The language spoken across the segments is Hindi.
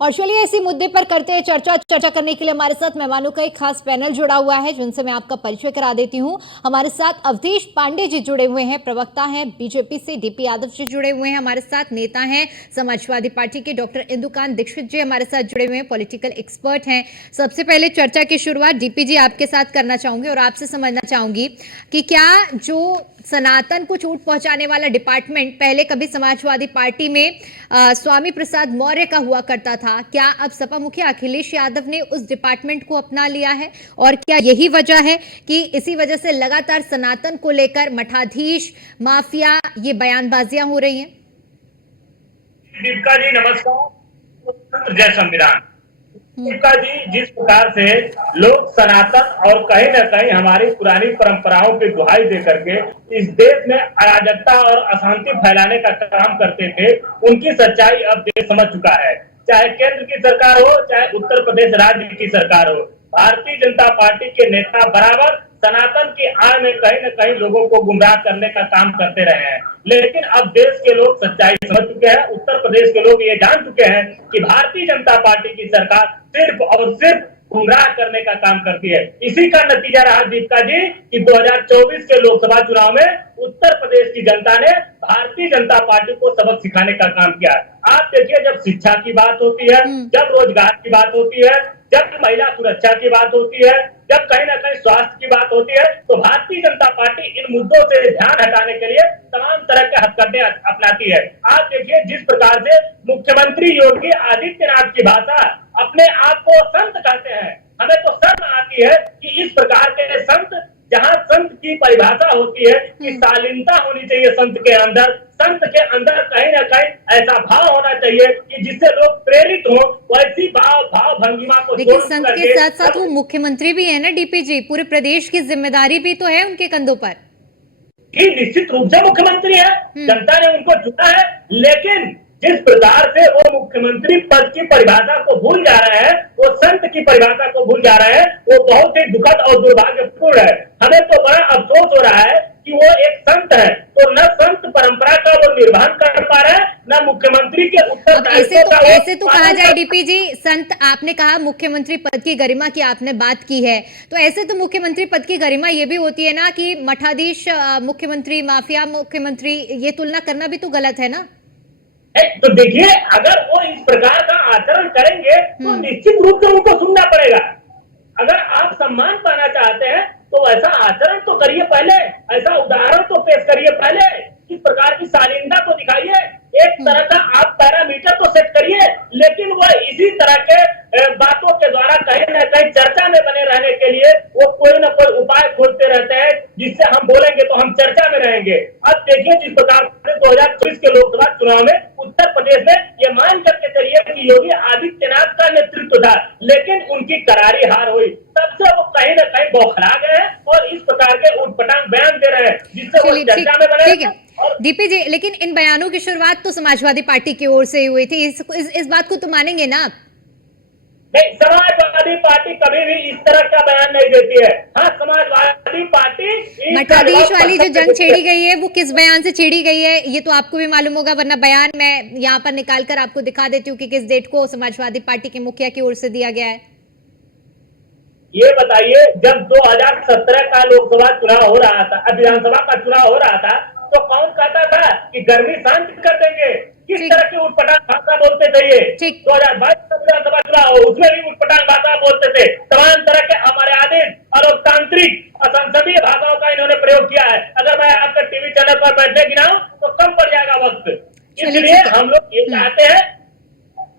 और चलिए इसी मुद्दे पर करते हैं चर्चा करने के लिए हमारे साथ मेहमानों का एक खास पैनल जुड़ा हुआ है जिनसे मैं आपका परिचय करा देती हूं। हमारे साथ अवधेश पांडे जी जुड़े हुए हैं, प्रवक्ता हैं बीजेपी से। डीपी यादव जी जुड़े हुए हैं हमारे साथ, नेता हैं समाजवादी पार्टी के। डॉक्टर इंदुकांत दीक्षित जी हमारे साथ जुड़े हुए हैं, पॉलिटिकल एक्सपर्ट हैं। सबसे पहले चर्चा की शुरुआत डीपी जी आपके साथ करना चाहूंगी और आपसे समझना चाहूंगी कि क्या जो सनातन को चोट पहुंचाने वाला डिपार्टमेंट पहले कभी समाजवादी पार्टी में स्वामी प्रसाद मौर्य का हुआ करता था, क्या अब सपा मुखिया अखिलेश यादव ने उस डिपार्टमेंट को अपना लिया है? और क्या यही वजह है कि इसी वजह से लगातार सनातन को लेकर मठाधीश, माफिया, ये बयानबाजियां हो रही हैं? दीपिका जी नमस्कार। जय संविधान। दीपिका जी, जिस प्रकार से लोग सनातन और कहीं न कहीं हमारी पुरानी परंपराओं की दुहाई दे करके इस देश में अराजकता और अशांति फैलाने का काम करते थे, उनकी सच्चाई अब देश समझ चुका है। चाहे केंद्र की सरकार हो, चाहे उत्तर प्रदेश राज्य की सरकार हो, भारतीय जनता पार्टी के नेता बराबर सनातन की आड़ में कहीं न कहीं लोगों को गुमराह करने का काम करते रहे हैं। लेकिन अब देश के लोग सच्चाई समझ चुके हैं, उत्तर प्रदेश के लोग ये जान चुके हैं कि भारतीय जनता पार्टी की सरकार सिर्फ और सिर्फ गुमराह करने का काम करती है। इसी का नतीजा रहा दीपिका जी कि 2024 के लोकसभा चुनाव में उत्तर प्रदेश की जनता ने भारतीय जनता पार्टी को सबक सिखाने का काम किया। आप देखिए, जब शिक्षा की बात होती है, जब रोजगार की बात होती है, जब महिला सुरक्षा की बात होती है, जब कहीं ना कहीं स्वास्थ्य की बात होती है, तो भारतीय जनता पार्टी इन मुद्दों से ध्यान हटाने के लिए तमाम तरह के हथकंडे अपनाती है। आप देखिए, जिस प्रकार से मुख्यमंत्री योगी आदित्यनाथ की भाषा अपने आप को संत कहते हैं, हमें तो शर्म आती है कि इस प्रकार के संत, जहां संत की परिभाषा होती है कि शालीनता होनी चाहिए संत के अंदर, संत के अंदर कहीं ना कहीं ऐसा भाव होना चाहिए कि जिससे लोग प्रेरित हो, वैसी भाव भंगिमा को लेकिन संत के साथ साथ वो मुख्यमंत्री भी है ना डीपी जी, पूरे प्रदेश की जिम्मेदारी भी तो है उनके कंधों पर। निश्चित रूप से मुख्यमंत्री है, जनता ने उनको चुना है, लेकिन जिस प्रकार से वो मुख्यमंत्री पद की परिभाषा को भूल जा रहे हैं, वो संत की परिभाषा को भूल जा रहे हैं, वो बहुत ही दुखद और दुर्भाग्यपूर्ण है। हमें तो बड़ा अफसोस हो रहा है कि वो एक संत है, तो न संत परंपरा का वो निर्वहन कर पा रहे हैं, न मुख्यमंत्री के ऐसे तो कहा जाए डीपी जी, संत आपने कहा, मुख्यमंत्री पद की गरिमा की आपने बात की है, तो ऐसे तो मुख्यमंत्री पद की गरिमा ये भी होती है ना कि मठाधीश मुख्यमंत्री, माफिया मुख्यमंत्री, ये तुलना करना भी तो गलत है ना? तो देखिए, अगर वो इस प्रकार का आचरण करेंगे तो निश्चित रूप से उनको सुनना पड़ेगा। अगर आप सम्मान पाना चाहते हैं तो ऐसा आचरण तो करिए पहले, ऐसा उदाहरण तो पेश करिए पहले, इस प्रकार की शालीनता को दिखाइए, एक तरह का आप पैरामीटर तो सेट करिए। लेकिन वो इसी तरह के बातों के द्वारा कहीं न कहीं चर्चा में बने रहने के लिए वो कोई न कोई उपाय खोजते रहते हैं, जिससे हम बोलेंगे तो हम चर्चा में रहेंगे। अब देखिए, जिस प्रकार से 2024 के लोकसभा चुनाव में उत्तर प्रदेश में ये मान करके चलिए कि योगी आदित्यनाथ का नेतृत्व था, लेकिन उनकी करारी हार हुई, तब से वो कहीं न कहीं बौखला गए हैं और इस प्रकार के उटपटांग बयान दे रहे हैं, जिससे वो चर्चा में बने। ठीक है डीपी जी, लेकिन इन बयानों की शुरुआत तो समाजवादी पार्टी की ओर से हुई थी, इस बात को तो मानेंगे ना आप? नहीं, समाजवादी पार्टी कभी भी इस तरह का बयान नहीं देती है। हाँ, समाजवादी पार्टी मठाधीश वाली जो जंग छेड़ी गई है वो किस बयान से छेड़ी गई है ये तो आपको भी मालूम होगा, वरना बयान मैं यहाँ पर निकाल कर आपको दिखा देती हूँ कि किस डेट को समाजवादी पार्टी के मुखिया की ओर से दिया गया है। ये बताइए, जब 2017 का लोकसभा चुनाव हो रहा था, विधानसभा का चुनाव हो रहा था, तो कौन कहता था कि गर्मी शांत कर देंगे? किस तरह की उटपटांग भाषा बोलते थे ये? 2022 का विधानसभा चुनाव, उसमें भी उटपटांग भाषा बोलते थे, तमाम तरह के अमर्यादित अलोकतांत्रिक असंसदीय भाषाओं का इन्होंने प्रयोग किया है। अगर मैं आपके टीवी चैनल पर बैठे गिनाऊं तो कम पड़ जाएगा वक्त, इसलिए हम लोग ये चाहते हैं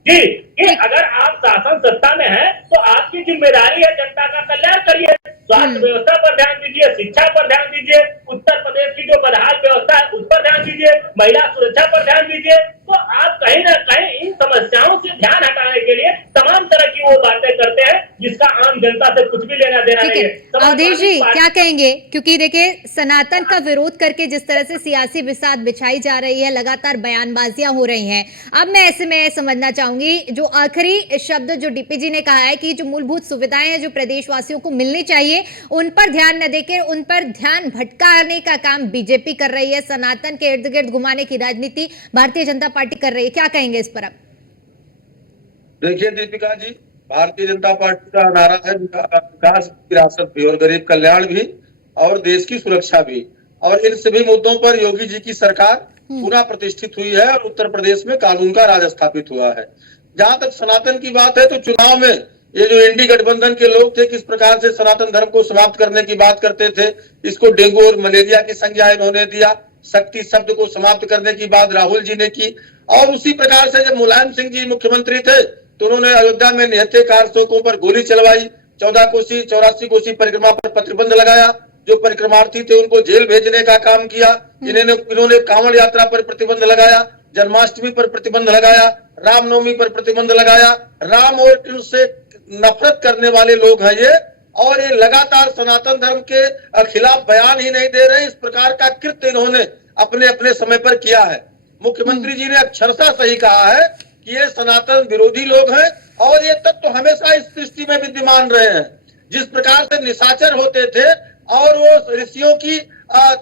जी कि अगर आप शासन सत्ता में हैं तो आपकी जिम्मेदारी है जनता का कल्याण करिए, स्वास्थ्य व्यवस्था पर ध्यान दीजिए, शिक्षा पर ध्यान दीजिए, उत्तर प्रदेश की जो बदहाल व्यवस्था है उस पर ध्यान दीजिए, महिला सुरक्षा पर ध्यान दीजिए। तो आप कहीं ना कहीं इन समस्याओं से ध्यान हटाने के लिए तमाम तरह की वो बातें करते हैं जिसका आम जनता से कुछ भी लेना देना नहीं है। अवधेश जी क्या कहेंगे, क्योंकि देखिए सनातन का विरोध करके जिस तरह से सियासी बिसात बिछाई जा रही है, लगातार बयानबाजियां हो रही हैं, अब मैं ऐसे में समझना चाहूंगी जो आखिरी शब्द जो डीपी जी ने कहा है कि जो मूलभूत सुविधाएं हैं जो प्रदेशवासियों को मिलनी चाहिए उन पर ध्यान न देकर उन पर ध्यान भटकाने का काम बीजेपी कर रही है, सनातन के इर्द गिर्द घुमाने की राजनीति भारतीय जनता पार्टी कर रही है, क्या कहेंगे इस पर आप? देखिए दीपिका जी, भारतीय जनता पार्टी का नारा है विकास की विरासत भी और गरीब कल्याण भी और देश की सुरक्षा भी। और इन सभी मुद्दों पर योगी जी की सरकार पुनः प्रतिष्ठित हुई है और उत्तर प्रदेश में कानून का राज स्थापित हुआ है। जहां तक सनातन की बात है तो चुनाव में ये जो एनडी गठबंधन के लोग थे किस प्रकार से सनातन धर्म को समाप्त करने की बात करते थे, इसको डेंगू और मलेरिया की संज्ञा इन्होंने दिया। शक्ति शब्द को समाप्त करने की बात राहुल जी ने की। और उसी प्रकार से जब मुलायम सिंह जी मुख्यमंत्री थे तो उन्होंने अयोध्या में निहत्थे कारसेवकों पर गोली चलवाई, 14 कोसी 84 कोसी परिक्रमा पर प्रतिबंध लगाया, जो परिक्रमार्थी थे उनको जेल भेजने का काम किया। इन्होंने कांवड़ यात्रा पर प्रतिबंध लगाया, जन्माष्टमी पर प्रतिबंध लगाया, रामनवमी पर प्रतिबंध लगाया। राम और कृष्ण से नफरत करने वाले लोग हैं ये, और ये लगातार सनातन धर्म के खिलाफ बयान ही नहीं दे रहे। इस प्रकार का कृत्य इन्होंने अपने अपने समय पर किया है। मुख्यमंत्री जी ने अक्षरशः सही कहा है कि ये सनातन विरोधी लोग हैं और ये तत्व तो हमेशा इस सृष्टि में विद्यमान रहे हैं। जिस प्रकार से निशाचर होते थे और वो ऋषियों की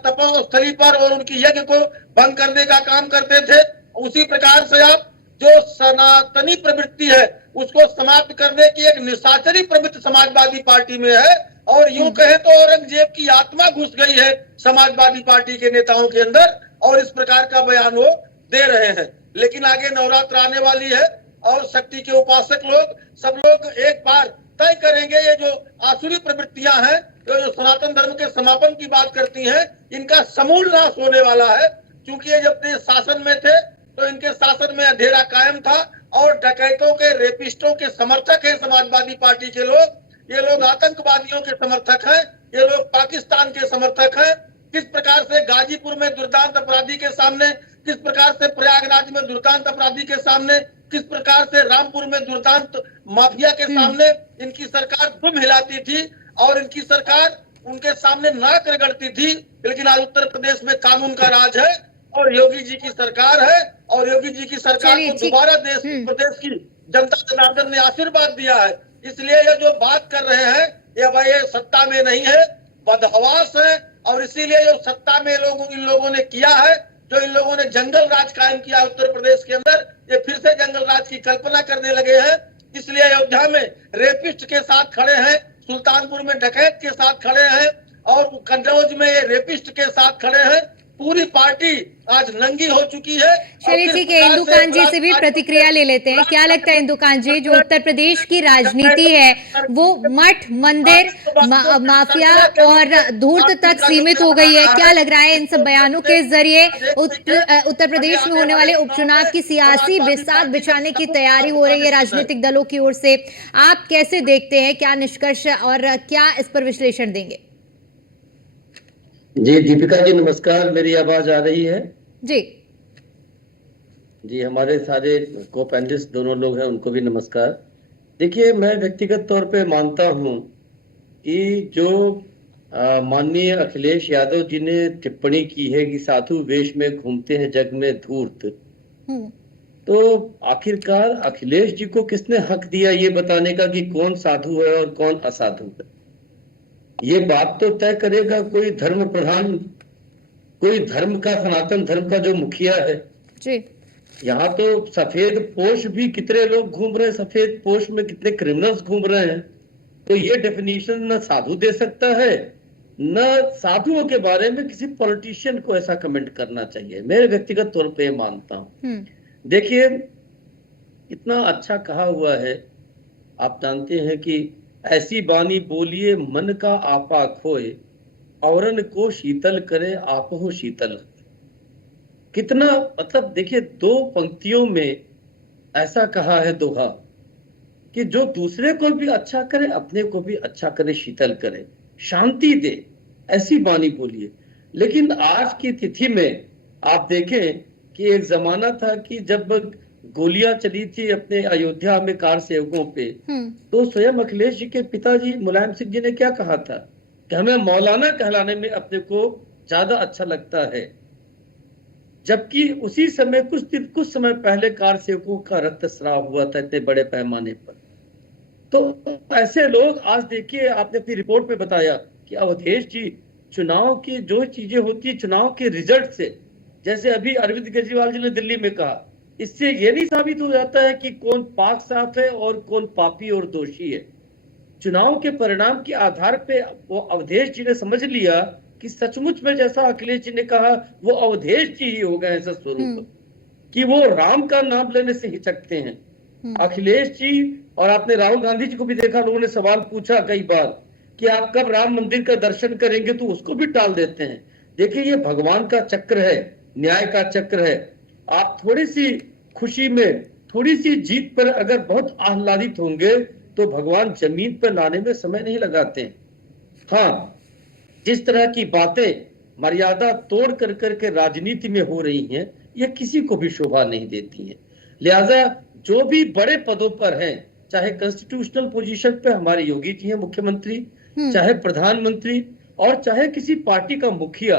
तपोस्थली पर और उनकी यज्ञ को भंग करने का काम करते थे, उसी प्रकार से आप जो सनातनी प्रवृत्ति है उसको समाप्त करने की एक निशाचरी प्रवृत्ति समाजवादी पार्टी में है। और यूं कहे तो औरंगजेब की आत्मा घुस गई है समाजवादी पार्टी के नेताओं के अंदर, और इस प्रकार का बयान वो दे रहे हैं। लेकिन आगे नवरात्र आने वाली है और शक्ति के उपासक लोग सब लोग एक बार तय करेंगे ये जो आसुरी प्रवृत्तियां हैं, जो सनातन धर्म के समापन की बात करती हैं, इनका समूल नाश होने वाला है। क्योंकि ये जब शासन में थे तो इनके शासन में अंधेरा कायम था और डकैतों के रेपिस्टों के समर्थक है समाजवादी पार्टी के लोग। ये लोग आतंकवादियों के समर्थक हैं, ये लोग पाकिस्तान के समर्थक हैं। किस प्रकार से गाजीपुर में दुर्दांत अपराधी के सामने, किस प्रकार से प्रयागराज में दुर्दांत अपराधी के सामने, किस प्रकार से रामपुर में दुर्दांत माफिया के सामने इनकी सरकार दुम हिलाती थी और इनकी सरकार उनके सामने नाक रगड़ती थी। लेकिन आज उत्तर प्रदेश में कानून का राज है और योगी जी की सरकार है, और योगी जी की सरकार को दोबारा देश प्रदेश की जनता जनार्दन ने आशीर्वाद दिया है। इसलिए ये जो बात कर रहे हैं ये भाई सत्ता में नहीं है, बदहवास है। और इसीलिए जो सत्ता में इन लोगों ने किया है, जो इन लोगों ने जंगल राज कायम किया उत्तर प्रदेश के अंदर, ये फिर से जंगल राज की कल्पना करने लगे हैं। इसलिए अयोध्या में रेपिस्ट के साथ खड़े हैं, सुल्तानपुर में डकैत के साथ खड़े हैं और कन्नौज में ये रेपिस्ट के साथ खड़े हैं। पूरी पार्टी आज नंगी हो चुकी है। चलिए ठीक है, इंदु कांत जी से भी प्रतिक्रिया ले लेते हैं। क्या लगता है इंदु कांत जी, जो उत्तर प्रदेश की राजनीति है वो मठ मंदिर माफिया और धूर्त तक सीमित हो गई है? क्या लग रहा है इन सब बयानों के जरिए उत्तर प्रदेश में होने वाले उपचुनाव की सियासी बिसात बिछाने की तैयारी हो रही है राजनीतिक दलों की ओर से? आप कैसे देखते हैं, क्या निष्कर्ष और क्या इस पर विश्लेषण देंगे? जी दीपिका जी नमस्कार, मेरी आवाज आ रही है? जी जी, हमारे सारे को पैनलिस्ट दोनों लोग हैं उनको भी नमस्कार। देखिए, मैं व्यक्तिगत तौर पे मानता हूं कि जो माननीय अखिलेश यादव जी ने टिप्पणी की है कि साधु वेश में घूमते हैं जग में धूर्त, तो आखिरकार अखिलेश जी को किसने हक दिया ये बताने का कि कौन साधु है और कौन असाधु है? ये बात तो तय करेगा कोई धर्म प्रधान, कोई धर्म का, सनातन धर्म का जो मुखिया है जी। यहाँ तो सफेद पोश भी कितने लोग घूम रहे हैं, सफेद पोश में कितने क्रिमिनल्स घूम रहे हैं। तो ये डेफिनेशन न साधु दे सकता है, न साधुओं के बारे में किसी पॉलिटिशियन को ऐसा कमेंट करना चाहिए। मेरे व्यक्तिगत तौर पे मानता हूँ। देखिए, इतना अच्छा कहा हुआ है, आप जानते हैं कि ऐसी बानी बोलिए मन का आपा खोए, औरन को शीतल करे आप हो शीतल। कितना मतलब, देखिए दो पंक्तियों में ऐसा कहा है दोहा कि जो दूसरे को भी अच्छा करे अपने को भी अच्छा करे, शीतल करे, शांति दे, ऐसी बानी बोलिए। लेकिन आज की तिथि में आप देखें कि एक जमाना था कि जब गोलियां चली थी अपने अयोध्या में कार सेवकों पे, तो स्वयं अखिलेश जी के पिताजी मुलायम सिंह जी ने क्या कहा था कि हमें मौलाना कहलाने में अपने को ज्यादा अच्छा लगता है। जबकि उसी समय कुछ समय पहले कार सेवकों का रक्तस्राव हुआ था इतने बड़े पैमाने पर। तो ऐसे लोग आज देखिए, आपने अपनी रिपोर्ट में बताया कि अवधेश जी चुनाव की जो चीजें होती है, चुनाव के रिजल्ट से, जैसे अभी अरविंद केजरीवाल जी ने दिल्ली में कहा इससे ये नहीं साबित हो जाता है कि कौन पाक साफ है और कौन पापी और दोषी है। चुनाव के परिणाम के आधार पे वो अवधेश जी ने समझ लिया कि सचमुच में जैसा अखिलेश जी ने कहा वो अवधेश जी ही हो गए ऐसा स्वरूप कि वो राम का नाम लेने से हिचकते हैं। अखिलेश जी और आपने राहुल गांधी जी को भी देखा, लोगों ने सवाल पूछा कई बार कि आप कब राम मंदिर का दर्शन करेंगे, तो उसको भी टाल देते हैं। देखिए ये भगवान का चक्र है, न्याय का चक्र है। आप थोड़ी सी खुशी में, थोड़ी सी जीत पर अगर बहुत आह्लादित होंगे तो भगवान जमीन पर लाने में समय नहीं लगाते। हाँ, जिस तरह की बातें मर्यादा तोड़ कर करके राजनीति में हो रही हैं, यह किसी को भी शोभा नहीं देती है। लिहाजा जो भी बड़े पदों पर हैं, चाहे कॉन्स्टिट्यूशनल पोजीशन पे हमारे योगी जी हैं मुख्यमंत्री, चाहे प्रधानमंत्री और चाहे किसी पार्टी का मुखिया,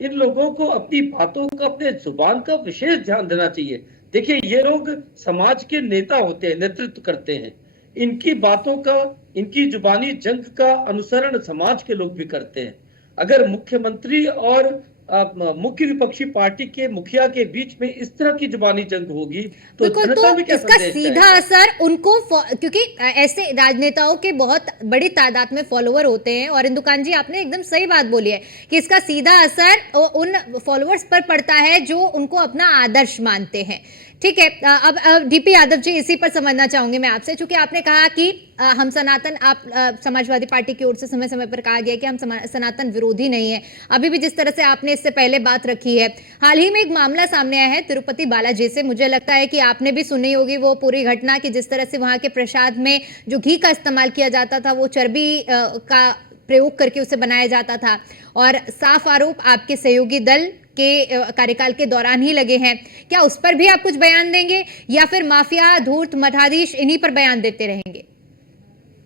इन लोगों को अपनी बातों का, अपने जुबान का विशेष ध्यान देना चाहिए। देखिए ये लोग समाज के नेता होते हैं, नेतृत्व करते हैं। इनकी बातों का, इनकी जुबानी जंग का अनुसरण समाज के लोग भी करते हैं। अगर मुख्यमंत्री और मुख्य विपक्षी पार्टी के मुखिया के बीच में इस तरह की जुबानी जंग होगी तो बिल्कुल, जनता तो में क्या इसका संदेश सीधा जाएगा? असर उनको क्योंकि ऐसे राजनेताओं के बहुत बड़ी तादाद में फॉलोअर होते हैं, और इंदुकान जी आपने एकदम सही बात बोली है कि इसका सीधा असर उन फॉलोअर्स पर पड़ता है जो उनको अपना आदर्श मानते हैं। ठीक है, अब डीपी यादव जी इसी पर समझना चाहूंगी मैं आपसे, क्योंकि आपने कहा कि हम सनातन, आप समाजवादी पार्टी की ओर से समय समय पर कहा गया कि हम सनातन विरोधी नहीं है। अभी भी जिस तरह से आपने इससे पहले बात रखी है, हाल ही में एक मामला सामने आया है तिरुपति बालाजी से, मुझे लगता है कि आपने भी सुनी होगी वो पूरी घटना कि जिस तरह से वहां के प्रसाद में जो घी का इस्तेमाल किया जाता था वो चर्बी का प्रयोग करके उसे बनाया जाता था, और साफ आरोप आपके सहयोगी दल के कार्यकाल के दौरान ही लगे हैं। क्या उस पर भी आप कुछ बयान देंगे, या फिर माफिया, धूर्त, मठाधीश इन्हीं पर बयान देते रहेंगे?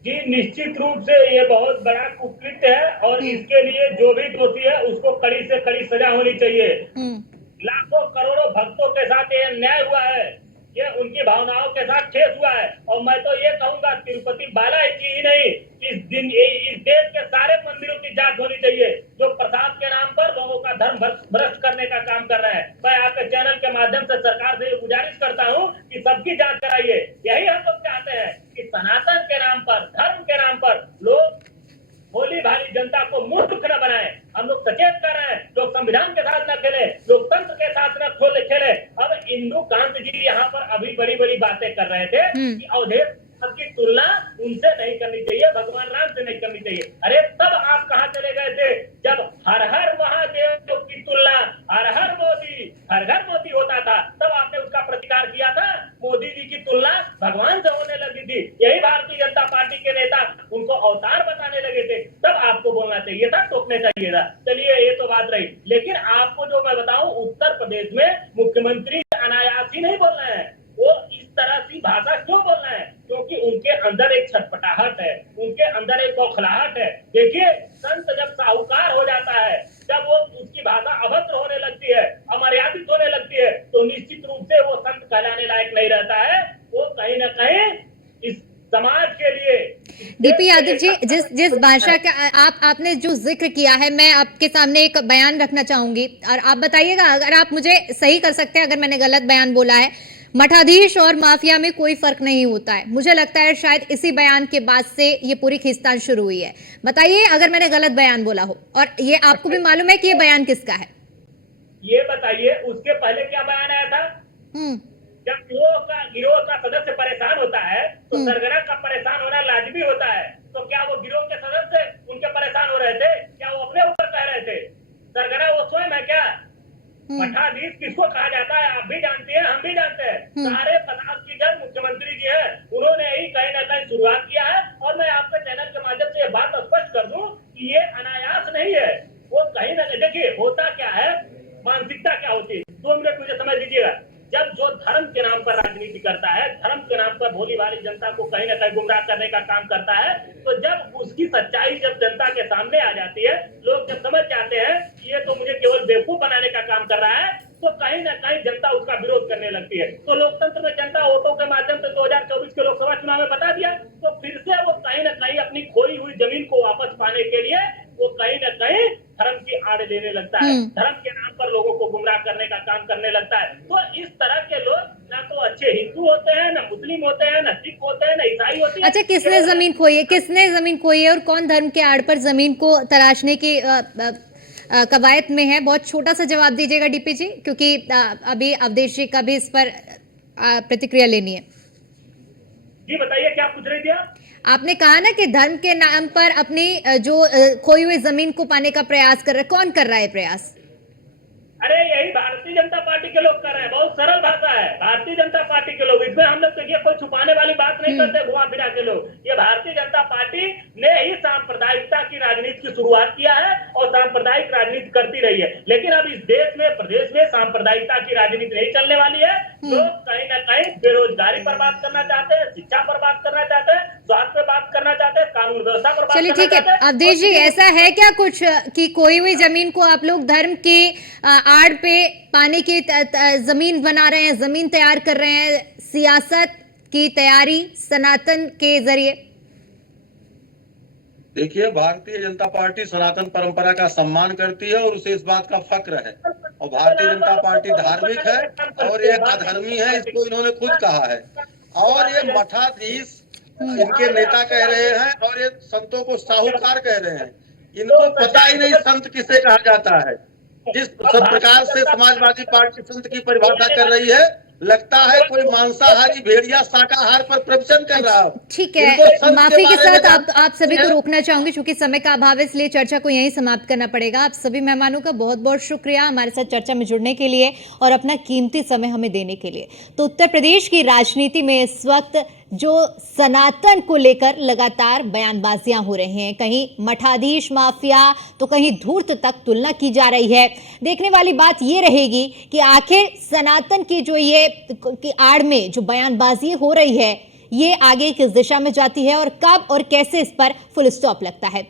जी निश्चित रूप से ये बहुत बड़ा कुकृत्य है, और इसके लिए जो भी दोषी है उसको कड़ी से कड़ी सजा होनी चाहिए। लाखों करोड़ों भक्तों के साथ ये अन्याय हुआ है, ये उनकी भावनाओं के साथ ठेस हुआ है। और मैं तो ये कहूंगा तिरुपति बालाजी ही नहीं, इस देश के सारे मंदिरों की जांच होनी चाहिए जो प्रसाद के नाम पर लोगों का धर्म भ्रष्ट करने का काम कर रहे हैं। मैं आपके चैनल के माध्यम से सरकार से गुजारिश करता हूँ कि सबकी जांच कराइए। यही हम लोग चाहते हैं कि सनातन के नाम पर, धर्म के नाम पर लोग भोली भाली जनता को मूर्ख न बनाए। हम लोग सचेत कर रहे हैं, लोग संविधान के साथ न खेले, लोकतंत्र के साथ न खेले। अब इंदुकांत जी यहाँ पर अभी बड़ी बड़ी बातें कर रहे थे कि अवधेश की तुलना उनसे नहीं करनी चाहिए, भगवान राम से नहीं करनी चाहिए। अरे तब आप कहाँ चले गए थे जब हर हर महादेव की तुलना हर हर मोदी होता था? तब आपने उसका प्रतिकार किया था। मोदी जी की तुलना भगवान से होने लगी थी, यही भारतीय जनता पार्टी के नेता उनको अवतार बताने लगे थे। तब आपको बोलना चाहिए था, टोकना चाहिए था। चलिए ये तो बात रही, लेकिन आपको जो मैं बताऊं, उत्तर प्रदेश में मुख्यमंत्री अनायास ही नहीं बोल रहे हैं। वो इस तरह की भाषा क्यों बोल रहे हैं? क्योंकि उनके अंदर एक छटपटाहट है, उनके अंदर एक बौखलाहट है। देखिए संत जब साहूकार हो जाता है, जब वो उसकी भाषा अभद्र होने लगती है, अमर्यादित होने लगती है, तो निश्चित रूप से वो संत कहलाने लायक नहीं रहता है। वो कहीं ना कहीं इस समाज के लिए। डीपी यादव जी, जिस भाषा का आपने जो जिक्र किया है, मैं आपके सामने एक बयान रखना चाहूंगी और आप बताइएगा अगर आप मुझे सही कर सकते हैं अगर मैंने गलत बयान बोला है। मठाधीश और माफिया में कोई फर्क नहीं होता है, मुझे लगता है शायद इसी बयान के बाद से ये पूरी खींचतान शुरू हुई है। बताइए अगर मैंने गलत बयान बोला हो, और ये आपको भी मालूम है कि ये बयान किसका है? ये बताइए उसके पहले क्या बयान आया था? जब गिरोह का सदस्य परेशान होता है तो सरगना का परेशान होना लाजमी होता है। तो क्या वो गिरोह के सदस्य उनके परेशान हो रहे थे? क्या वो अपने ऊपर कह रहे थे? सरगना वो स्वयं है क्या? मठाधीश किसको कहा जाता है आप भी जानते हैं, हम भी जानते हैं। सारे 50% मुख्यमंत्री जी हैं, उन्होंने ही कहीं ना कहीं शुरुआत किया है। और मैं आपके चैनल के माध्यम से ये बात स्पष्ट कर दूं कि ये अनायास नहीं है। वो कहीं ना कहीं, देखिए होता क्या है, मानसिकता क्या होती है, 2 मिनट मुझे समझ लीजिएगा। जब जो धर्म के नाम पर राजनीति करता है, धर्म के नाम पर भोली भाली जनता को कहीं ना कहीं गुमराह करने का काम करता है, तो जब उसकी सच्चाई जब जनता के सामने आ जाती है, लोग जब समझ जाते हैं कि ये तो मुझे केवल बेवकूफ बनाने का काम कर रहा है, तो कहीं ना कहीं जनता उसका विरोध करने लगती है। तो लोकतंत्र में जनता वोटों के माध्यम से 2024 के लोकसभा चुनाव में बता दिया, तो फिर से वो कहीं ना कहीं अपनी खोई हुई जमीन को वापस पाने के लिए वो कहीं ना कहीं धर्म की आड़ लेने लगता है, धर्म के नाम पर लोगों को गुमराह करने का काम करने लगता है। तो इस तरह के लोग ना तो अच्छे हिंदू होते हैं, ना मुस्लिम होते हैं, ना सिख होते हैं, ना ईसाई होते हैं। अच्छा, किसने जमीन खोई है, किसने जमीन खोई है और कौन धर्म के आड़ पर जमीन को तराशने की कवायद में है? बहुत छोटा सा जवाब दीजिएगा डीपी जी, क्योंकि अभी अवधेश जी का भी इस पर प्रतिक्रिया लेनी है। जी बताइए, क्या पूछ रही थी आप? आपने कहा ना कि धर्म के नाम पर अपनी जो खोई हुई जमीन को पाने का प्रयास कर रहे हैं, कौन कर रहा है प्रयास? अरे यही भारतीय जनता पार्टी के लोग कर रहे हैं। बहुत सरल भाषा है, भारतीय जनता पार्टी के लोग। इसमें हम लोग तो ये कोई छुपाने वाली बात नहीं करते घुमा फिरा के लोग। ये भारतीय जनता पार्टी ने ही सांप्रदायिकता की राजनीति की शुरुआत किया है और सांप्रदायिक राजनीति करती रही है। लेकिन अब इस देश में, प्रदेश में सांप्रदायिकता की राजनीति नहीं चलने वाली है। लोग कहीं ना कहीं बेरोजगारी पर बात करना चाहते हैं, शिक्षा पर बात करना चाहते हैं, स्वास्थ्य पर बात करना चाहते हैं, कानून व्यवस्था पर बात चलिए करना ठीक है चाहते हैं। अवधेश जी, ऐसा है क्या कुछ कि खोई हुई जमीन को आप लोग धर्म की आड़ पे पाने की जमीन बना रहे हैं, जमीन तैयार कर रहे हैं, सियासत की तैयारी सनातन के जरिए? देखिए, भारतीय जनता पार्टी सनातन परंपरा का सम्मान करती है और उसे इस बात का फक्र है। और भारतीय जनता पार्टी धार्मिक है और ये अधर्मी है, इसको इन्होंने खुद कहा है। और ये मठाधीश इनके नेता कह रहे हैं और ये संतों को साहूकार कह रहे हैं। इनको पता ही नहीं संत किसे कहा जाता है। जिस प्रकार से समाजवादी पार्टी संत की परिभाषा कर रही है, लगता है कोई मांसाहारी भेड़िया शाकाहार पर प्रवचन कर रहा हो। ठीक है, माफी के साथ आप सभी को रोकना चाहूंगी क्योंकि समय का अभाव है, इसलिए चर्चा को यहीं समाप्त करना पड़ेगा। आप सभी मेहमानों का बहुत बहुत शुक्रिया हमारे साथ चर्चा में जुड़ने के लिए और अपना कीमती समय हमें देने के लिए। तो उत्तर प्रदेश की राजनीति में इस वक्त जो सनातन को लेकर लगातार बयानबाजियां हो रही हैं, कहीं मठाधीश माफिया तो कहीं धूर्त तक तुलना की जा रही है। देखने वाली बात ये रहेगी कि आखिर सनातन की जो ये की आड़ में जो बयानबाजी हो रही है, ये आगे किस दिशा में जाती है और कब और कैसे इस पर फुल स्टॉप लगता है।